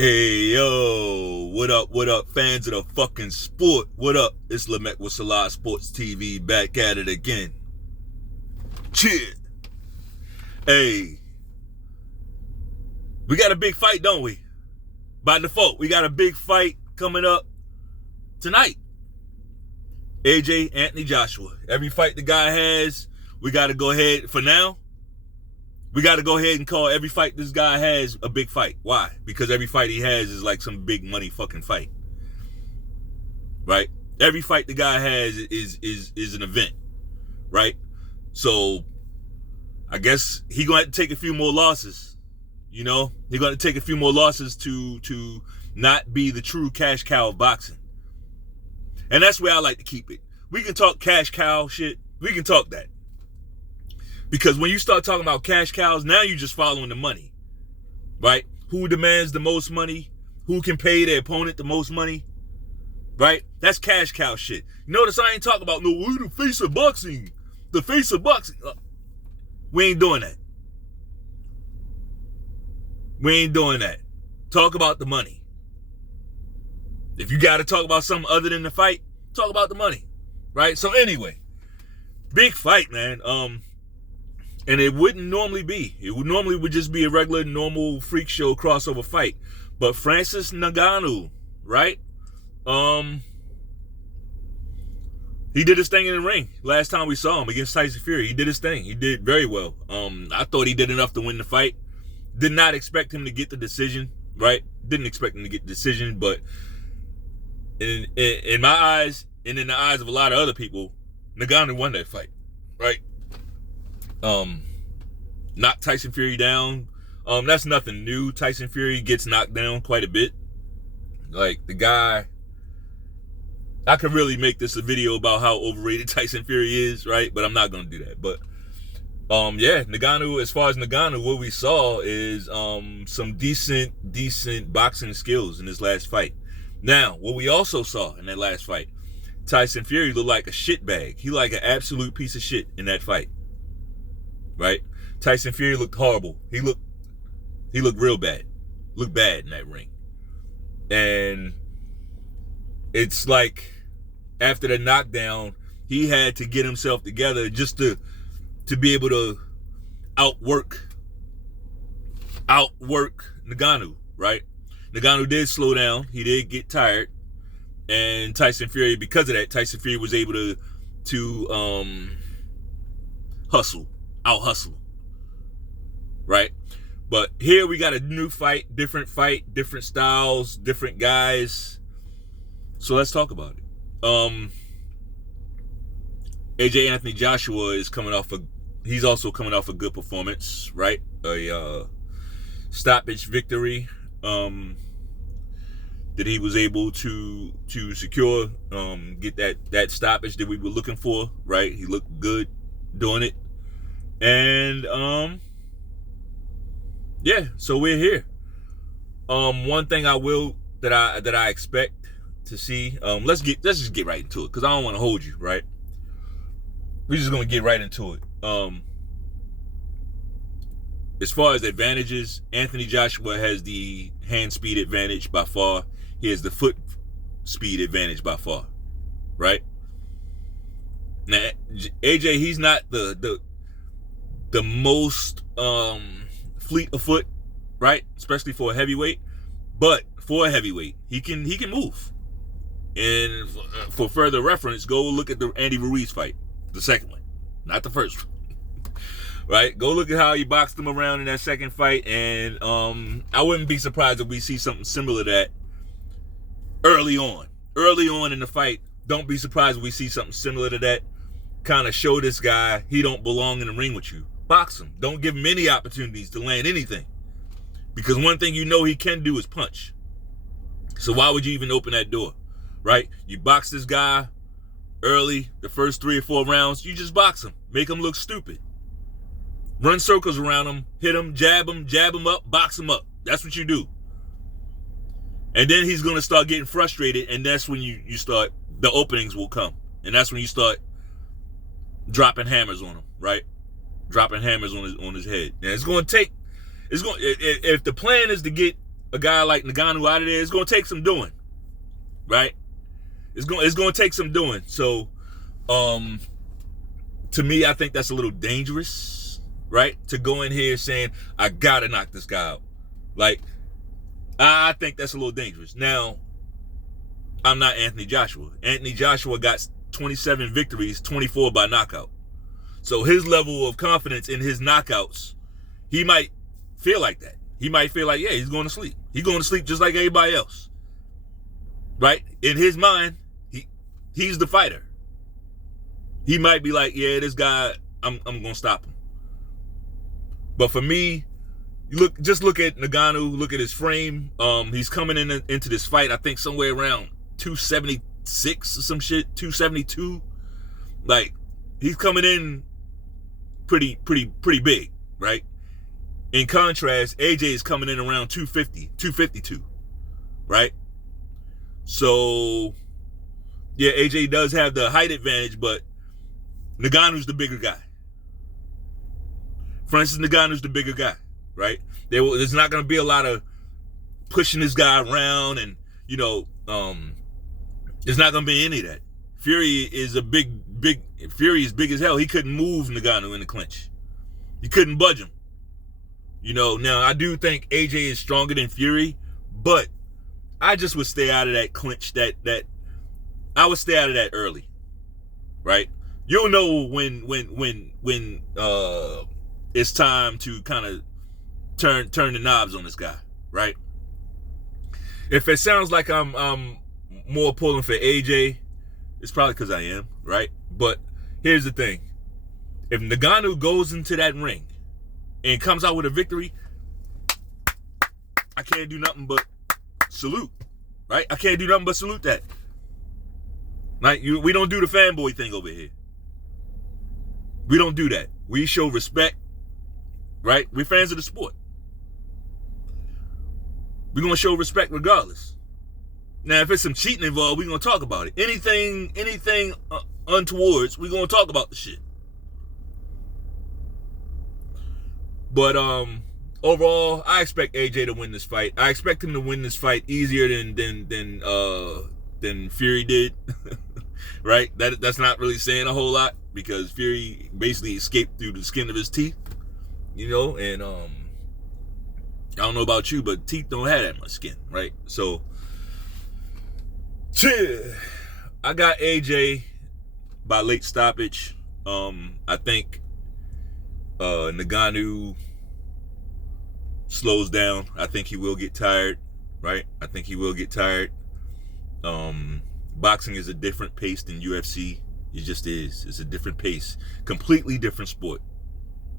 Hey, yo, what up, fans of the fucking sport? What up? It's Lamech with Selah Sports TV, back at it again. Cheer. Hey, we got a big fight, don't we? By default, we got a big fight coming up tonight. AJ, Anthony Joshua. Every fight the guy has, we got to go ahead, for now, we got to go ahead and call every fight this guy has a big fight. Why? Because every fight he has is like some big money fucking fight. Right? Every fight the guy has is an event. Right? So, I guess he going to have to take a few more losses. You know? He's going to take a few more losses to not be the true cash cow of boxing. And that's where I like to keep it. We can talk cash cow shit. We can talk that. Because when you start talking about cash cows, now you're just following the money, right? Who demands the most money? Who can pay their opponent the most money, right? That's cash cow shit. You notice I ain't talking about, no, we're the face of boxing. The face of boxing. We ain't doing that. We ain't doing that. Talk about the money. If you got to talk about something other than the fight, talk about the money, right? So anyway, big fight, man. And it wouldn't normally be. It would normally just be a regular, normal freak show crossover fight. But Francis Ngannou, right? He did his thing in the ring. Last time we saw him against Tyson Fury, he did his thing. He did very well. I thought he did enough to win the fight. Did not expect him to get the decision, right? Didn't expect him to get the decision, but in my eyes, and in the eyes of a lot of other people, Ngannou won that fight, right? Knocked Tyson Fury down. That's nothing new. Tyson Fury gets knocked down quite a bit. Like, the guy, I could really make this a video about how overrated Tyson Fury is, right? But I'm not going to do that. But, yeah, Ngannou, as far as Ngannou, what we saw is, some decent boxing skills in his last fight. Now, what we also saw in that last fight, Tyson Fury looked like a shitbag. He like an absolute piece of shit in that fight. Right? Tyson Fury looked horrible. He looked real bad. Looked bad in that ring. And it's like, after the knockdown, he had to get himself together just to be able to outwork Ngannou, right? Ngannou did slow down. He did get tired. And Tyson Fury, because of that, Tyson Fury was able to out hustle, right? But here we got a new fight, different styles, different guys. So let's talk about it. AJ Anthony Joshua is he's also coming off a good performance, right? A stoppage victory that he was able to secure, get that stoppage that we were looking for, right? He looked good doing it. And yeah, so we're here. One thing that I expect to see, let's just get right into it, because I don't want to hold you, right? We're just gonna get right into it. As far as advantages, Anthony Joshua has the hand speed advantage by far. He has the foot speed advantage by far, right? Now, AJ, he's not the most fleet of foot, right? Especially for a heavyweight. But for a heavyweight, he can move. And for further reference, go look at the Andy Ruiz fight, the second one, not the first one. Right? Go look at how he boxed him around in that second fight, and I wouldn't be surprised if we see something similar to that early on in the fight. Don't be surprised if we see something similar to that. Kind of show this guy he don't belong in the ring with you. Box him. Don't give him any opportunities to land anything. Because one thing you know he can do is punch. So why would you even open that door? Right? You box this guy early, the first 3 or 4 rounds, you just box him. Make him look stupid. Run circles around him, hit him, jab him up, box him up. That's what you do. And then he's going to start getting frustrated, and that's when you start, the openings will come. And that's when you start dropping hammers on him, right? Dropping hammers on his head. Now it's going to take, if the plan is to get a guy like Ngannou out of there, it's gonna take some doing, right? It's gonna take some doing. So, to me, I think that's a little dangerous, right? To go in here saying I gotta knock this guy out. Like, I think that's a little dangerous. Now, I'm not Anthony Joshua. Anthony Joshua got 27 victories, 24 by knockout. So his level of confidence in his knockouts, he might feel like that. He might feel like, yeah, he's going to sleep. He's going to sleep just like everybody else. Right? In his mind, he's the fighter. He might be like, yeah, this guy, I'm going to stop him. But for me, look at Ngannou, look at his frame. He's coming into this fight, I think somewhere around 276 or some shit, 272. Like, he's coming in pretty big, right? In contrast, AJ is coming in around 250, 252, right? So, yeah, AJ does have the height advantage, but Ngannou's the bigger guy. Francis Ngannou's the bigger guy, right? There's not going to be a lot of pushing this guy around, and, you know, there's not going to be any of that. Fury is Fury is big as hell. He couldn't move Ngannou in the clinch. He couldn't budge him. You know, now I do think AJ is stronger than Fury, but I just would stay out of that clinch. That I would stay out of that early, right? You'll know when it's time to kind of turn the knobs on this guy, right? If it sounds like I'm more pulling for AJ, it's probably because I am, right? But here's the thing: if Ngannou goes into that ring and comes out with a victory, I can't do nothing but salute, right? I can't do nothing but salute that. Like, we don't do the fanboy thing over here. We don't do that. We show respect, right? We're fans of the sport. We're going to show respect regardless. Now, if there's some cheating involved, we're going to talk about it. Anything untowards, we're going to talk about the shit. But overall, I expect AJ to win this fight. I expect him to win this fight easier than Fury did. Right? That's not really saying a whole lot, because Fury basically escaped through the skin of his teeth. You know, and I don't know about you, but teeth don't have that much skin, right? So I got AJ by late stoppage. I think Ngannou slows down. I think he will get tired, right? I think he will get tired. Boxing is a different pace than UFC. It just is. It's a different pace. Completely different sport.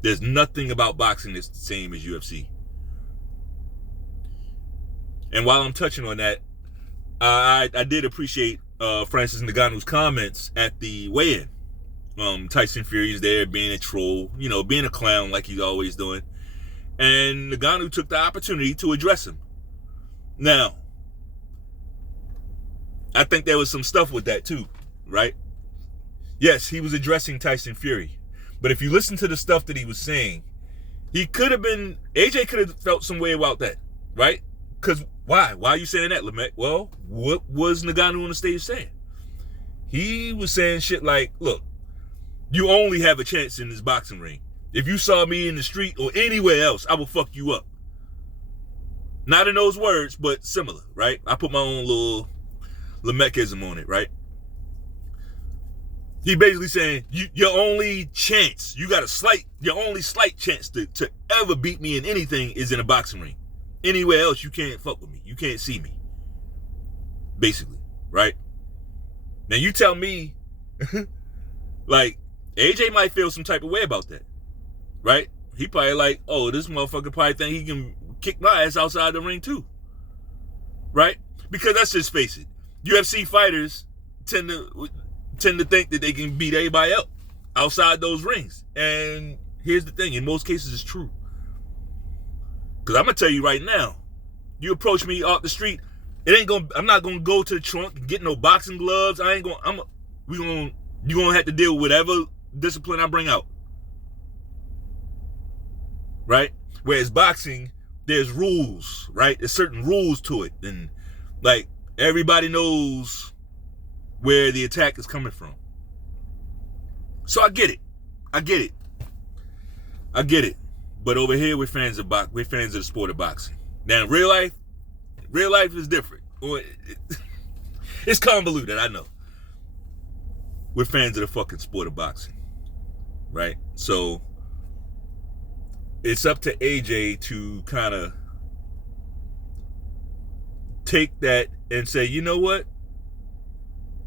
There's nothing about boxing that's the same as UFC. And while I'm touching on that, I did appreciate Francis Ngannou's comments at the weigh-in. Tyson Fury's there being a troll, you know, being a clown like he's always doing. And Ngannou took the opportunity to address him. Now, I think there was some stuff with that too, right? Yes, he was addressing Tyson Fury. But if you listen to the stuff that he was saying, AJ could have felt some way about that, right? Because why? Why are you saying that, Lamech? Well, what was Ngannou on the stage saying? He was saying shit like, look, you only have a chance in this boxing ring. If you saw me in the street or anywhere else, I will fuck you up. Not in those words, but similar, right? I put my own little Lamechism on it, right? He basically saying, your only chance, your only slight chance to ever beat me in anything is in a boxing ring. Anywhere else, you can't fuck with me. You can't see me. Basically, right? Now you tell me, like, AJ might feel some type of way about that, right? He probably like, oh, this motherfucker probably think he can kick my ass outside the ring too, right? Because let's just face it, UFC fighters tend to think that they can beat everybody else outside those rings. And here's the thing, in most cases it's true. Because I'm going to tell you right now, you approach me off the street, I'm not going to go to the trunk and get no boxing gloves. You're going to have to deal with whatever discipline I bring out. Right? Whereas boxing, there's rules, right? There's certain rules to it. And like everybody knows where the attack is coming from. So I get it. But over here, we're fans of the sport of boxing. Now, in real life is different. It's convoluted, I know. We're fans of the fucking sport of boxing, right? So it's up to AJ to kind of take that and say, you know what?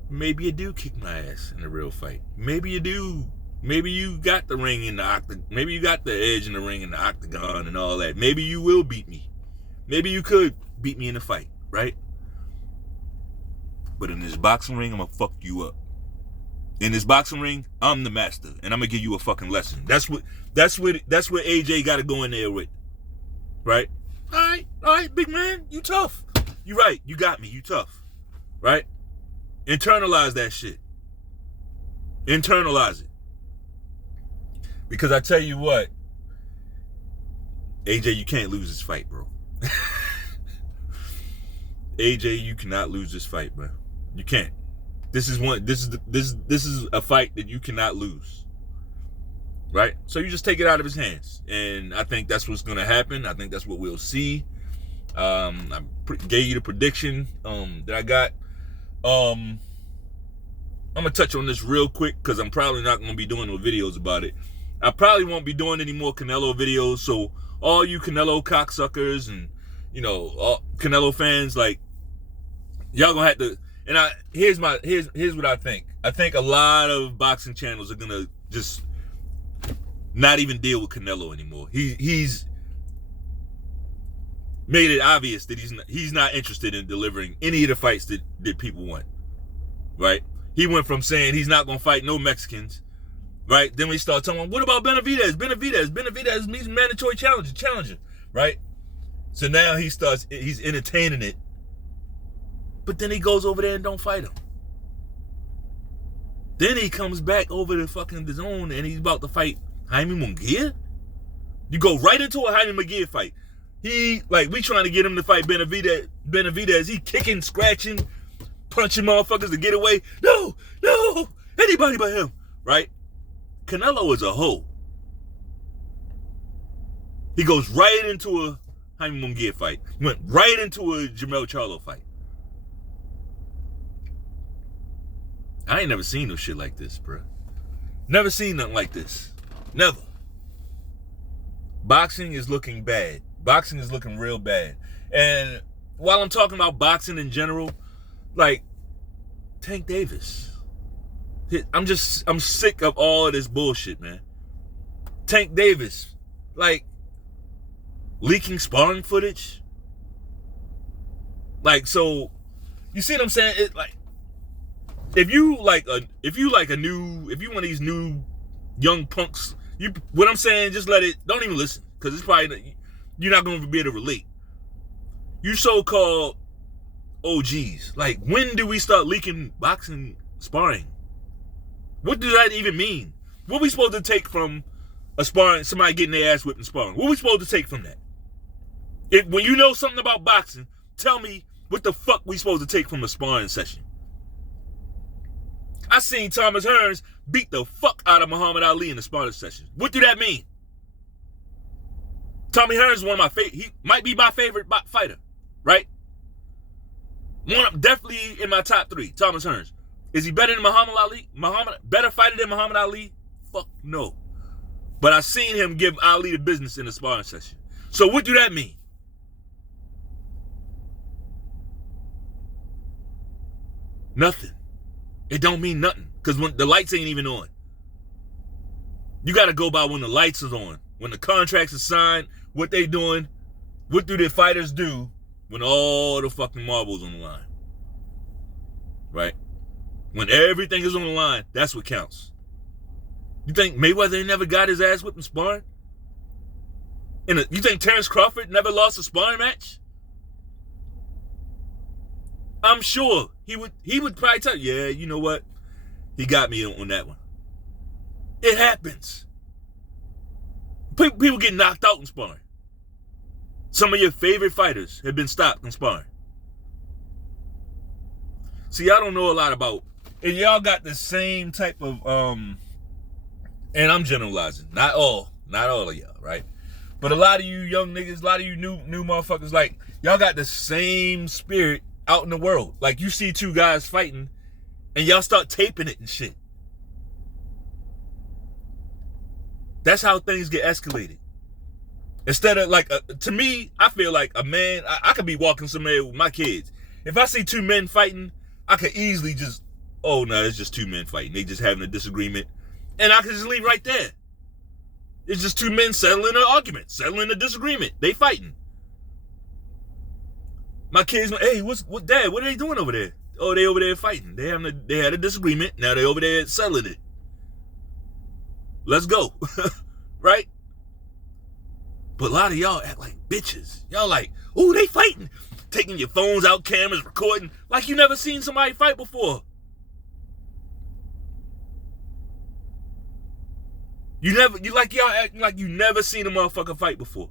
Maybe you do kick my ass in a real fight. Maybe you do. Maybe you got the ring in the octagon. Maybe you got the edge in the ring in the octagon and all that. Maybe you will beat me. Maybe you could beat me in a fight, right? But in this boxing ring, I'm gonna fuck you up. In this boxing ring, I'm the master, and I'm gonna give you a fucking lesson. That's what AJ got to go in there with, right? All right, big man, you tough. You right, you got me. You tough, right? Internalize that shit. Internalize it. Because I tell you what, AJ, you can't lose this fight, bro. AJ, you cannot lose this fight, bro. You can't. This is a fight that you cannot lose. Right? So you just take it out of his hands. And I think that's what's going to happen. I think that's what we'll see. I gave you the prediction that I got. I'm going to touch on this real quick because I'm probably not going to be doing no videos about it. I probably won't be doing any more Canelo videos. So all you Canelo cocksuckers and, all Canelo fans, like, y'all going to have to, and here's what I think. I think a lot of boxing channels are going to just not even deal with Canelo anymore. He's made it obvious that he's not interested in delivering any of the fights that people want. Right? He went from saying he's not going to fight no Mexicans, right? Then we start talking, what about Benavidez? Benavidez means mandatory challenger, right? So now he's entertaining it. But then he goes over there and don't fight him. Then he comes back over to fucking the zone and he's about to fight Jaime Munguia? You go right into a Jaime Munguia fight. We trying to get him to fight Benavidez. He kicking, scratching, punching motherfuckers to get away. No, anybody but him, right? Canelo is a hoe. He goes right into a Jaime Munguia fight. Went right into a Jermell Charlo fight. I ain't never seen no shit like this, bro. Never seen nothing like this. Never. Boxing is looking bad. Boxing is looking real bad. And while I'm talking about boxing in general, like Tank Davis. I'm sick of all of this bullshit, man. Tank Davis, like, leaking sparring footage. Like, so, you see what I'm saying? It, like, if you one of these new young punks, what I'm saying, just don't even listen, because it's probably, you're not going to be able to relate. You so-called OGs, like, when do we start leaking boxing sparring? What does that even mean? What we supposed to take from a sparring, somebody getting their ass whipped in sparring? What we supposed to take from that? When you know something about boxing, tell me what the fuck we supposed to take from a sparring session. I seen Thomas Hearns beat the fuck out of Muhammad Ali in the sparring session. What do that mean? Tommy Hearns is one of my favorite. He might be my favorite fighter, right? Definitely in my top 3. Thomas Hearns. Is he better than Muhammad Ali? Better fighter than Muhammad Ali? Fuck no. But I seen him give Ali the business in the sparring session. So what do that mean? Nothing. It don't mean nothing. Because when the lights ain't even on. You got to go by when the lights is on. When the contracts are signed, what they doing, what do their fighters do when all the fucking marbles on the line. Right? When everything is on the line, that's what counts. You think Mayweather never got his ass whipped in sparring? You think Terrence Crawford never lost a sparring match? I'm sure he would probably tell you, yeah, you know what? He got me on that one. It happens. People get knocked out in sparring. Some of your favorite fighters have been stopped in sparring. See, y'all don't know a lot about, and y'all got the same type of, and I'm generalizing, not all of y'all, right? But a lot of you young niggas, a lot of you new motherfuckers, like, y'all got the same spirit out in the world. Like, you see two guys fighting, and y'all start taping it and shit. That's how things get escalated. Instead of, like, to me, I feel like a man, I could be walking somewhere with my kids. If I see two men fighting, I could easily just, oh, no, it's just two men fighting. They just having a disagreement. And I could just leave right there. It's just two men settling an argument, settling a disagreement. They fighting. My kids, hey, what, Dad, what are they doing over there? Oh, they over there fighting. They had a disagreement. Now they over there settling it. Let's go. Right? But a lot of y'all act like bitches. Y'all like, oh, they fighting. Taking your phones out, cameras, recording. Like you never seen somebody fight before. Y'all acting like you never seen a motherfucker fight before.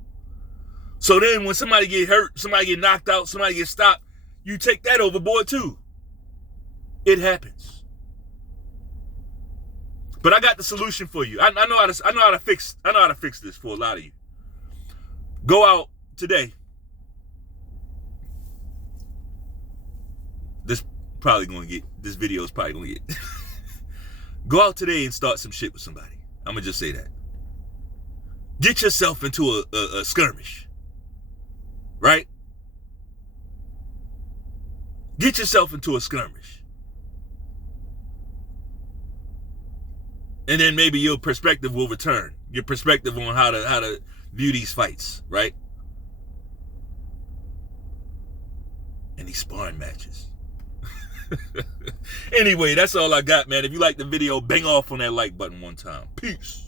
So then when somebody get hurt, somebody get knocked out, somebody get stopped, you take that overboard too. It happens. But I got the solution for you. I know how to fix this for a lot of you. Go out today. This video is probably gonna get. Go out today and start some shit with somebody. I'm gonna just say that. Get yourself into a skirmish. Right? Get yourself into a skirmish. And then maybe your perspective will return. Your perspective on how to view these fights, right? And these sparring matches. Anyway, that's all I got, man. If you like the video, bang off on that like button one time. Peace.